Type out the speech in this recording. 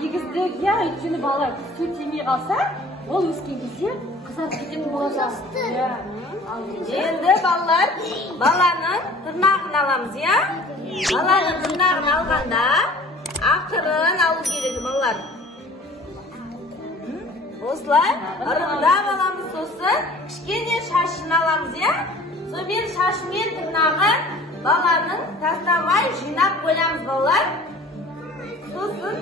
егіздік, иә, өйткені бала су тимей қалса, ол өскен кезде қызарып кететін болады. Енді балалар, баланың тырнағын аламыз, иә? Баланың тырнағын алғанда ақырын алу керек, балалар. Осылай, ырымдап аламыз сосын, кішкене шашын аламыз, иә? Сонымен шашымен тырнағы баланың тастамай жинап қоямыз, балалар. Сосын